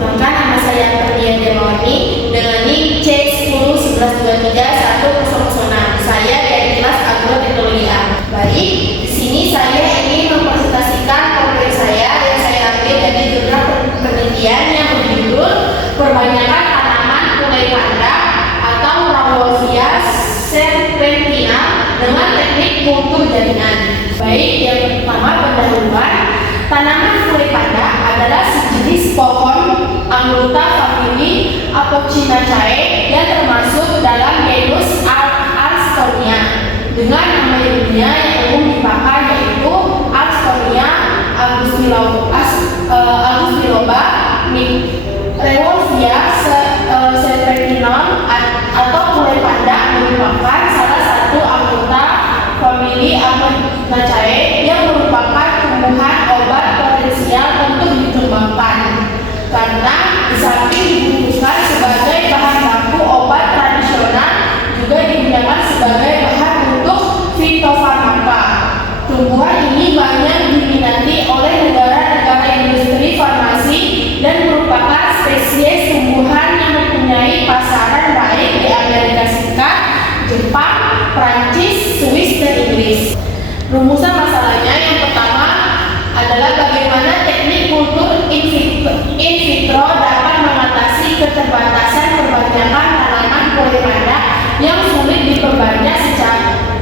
Perkenalkan, nama saya Pernia Demoni dengan NIM C1011231006. Saya dari kelas Agroteknologi A. Baik, di sini saya ingin mempresentasikan materi saya yang saya ambil dari jurnal penelitian yang berjudul Perbanyakan Tanaman Kulai Panda atau Rauwolfia serpentina dengan teknik kultur jaringan. Baik, yang pertama pendahuluan. Tanaman kulai panda adalah sejenis pohon anggota famili Apocynaceae yang termasuk dalam genus Arstornia dengan nama ilmiah yang umum dipakai yaitu Arstornia Augustbiloba. Rauwolfia serpentina atau kulai panda merupakan salah satu anggota famili Apocynaceae yang merupakan tumbuhan obat potensial untuk dikembangkan karena di samping digunakan sebagai bahan baku obat tradisional juga digunakan sebagai bahan untuk fitofarmaka. Tumbuhan ini banyak diminati oleh negara-negara industri farmasi dan merupakan spesies tumbuhan yang mempunyai pasaran baik di Amerika Serikat, Jepang, Prancis, Swiss, dan Inggris. Rumusan masalahnya yang pertama adalah bagaimana teknik kultur in vitro dapat mengatasi keterbatasan perbanyakan tanaman kulai panda yang sulit diperbanyak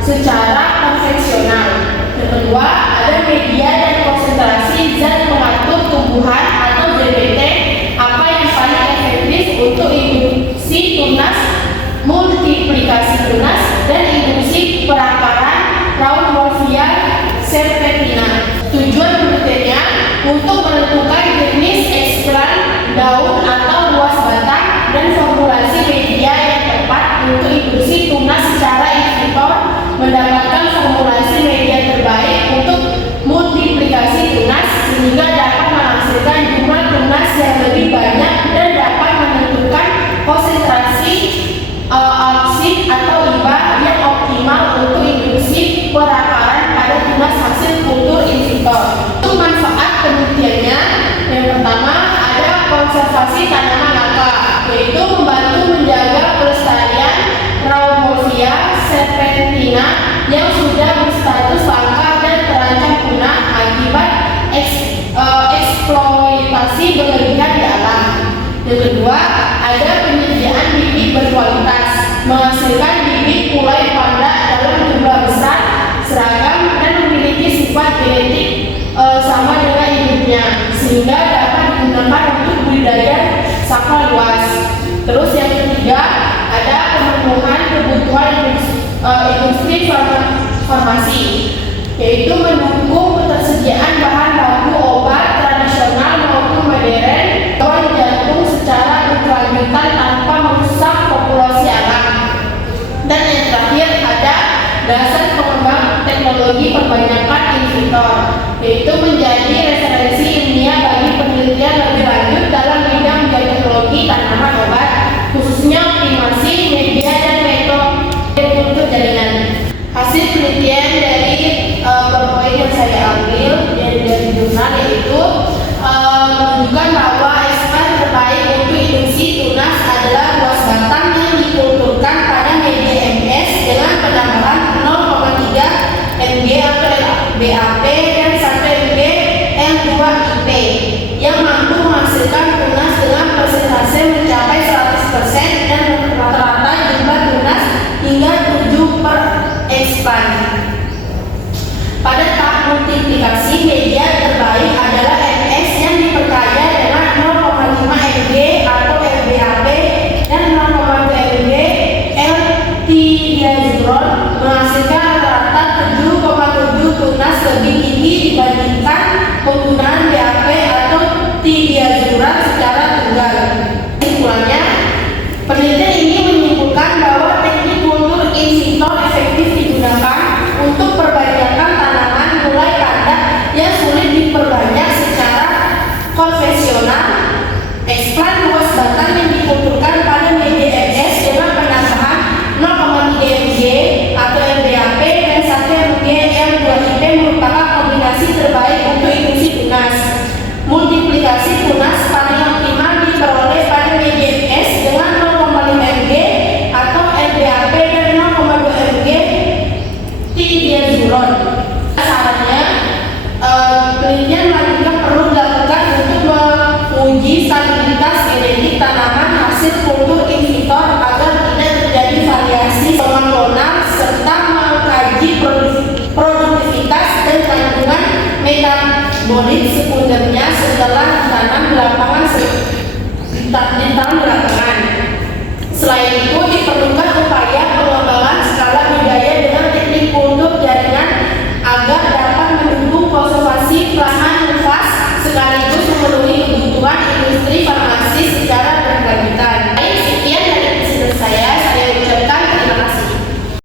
secara konvensional. Yang kedua, ada media dan konsentrasi zat pengatur tumbuhan atau ZBT apa yang paling efektif untuk induksi tunas, multiplikasi tunas, dan induksi perakaran Rauwolfia serpentina. Tujuan penelitiannya untuk menentukan jenis eksplan, daun atau luas batang dan formulasi media yang tepat untuk induksi tunas secara in vitro, mendapatkan formulasi media terbaik untuk multiplikasi tunas sehingga dapat menghasilkan jumlah tunas yang lebih banyak dan dapat menentukan konsentrasi alksid atau limbah yang optimal untuk induksi perakaran pada tunas hasil kultur in vitro. Untuk manfaat penelitiannya, yang pertama ada konservasi tanaman langka, yaitu membantu menjaga pelestarian Rauwolfia serpentina yang sudah berstatus langka dan terancam punah akibat eksploitasi berlebihan di alam. Yang kedua, ada penyediaan bibit berkualitas, menghasilkan bibit kulai panda dalam jumlah besar, seragam, dan memiliki sifat genetik sama dengan induknya, sehingga dapat digunakan untuk budidaya skala luas. Terus yang ketiga, ada pemenuhan kebutuhan industri farmasi, yaitu mendukung ketersediaan bahan baku obat tradisional maupun modern gawat jantung secara berkelanjutan tanpa merusak populasi alam. Dan yang terakhir ada dasar pengembang teknologi perbanyakan in vitro, yaitu menjadi referensi ilmiah bagi penelitian lebih lanjut dalam bidang bioteknologi tanaman obat, khususnya optimasi media dan metode kultur jaringan. Hasil penelitian dari poin yang saya ambil dari jurnal yaitu menunjukkan bahwa eksplan terbaik untuk induksi tunas adalah luas batang yang dikulturkan pada media MS dengan penambahan 0,3 mg atau BAP dan 1 mg L2IP yang mampu menghasilkan tunas dengan persentase mencapai 100% dan rata-rata jumlah tunas hingga 7 per eksplan. Pada tahap multiplikasi, media terbaik adalah MS yang diperkaya dengan 0,5 mg atau LBAP dan 0,2 mg L-tidiazuron menghasilkan rata 7,7 tunas lebih tinggi dibandingkan penggunaan BAP atau tidiazuron secara tunggal. Kesimpulannya, penelitian ini menyimpulkan bahwa teknik kultur in vitro efektif digunakan metabolit sekundernya setelah ditanam di lapangan. Selain itu diperlukan upaya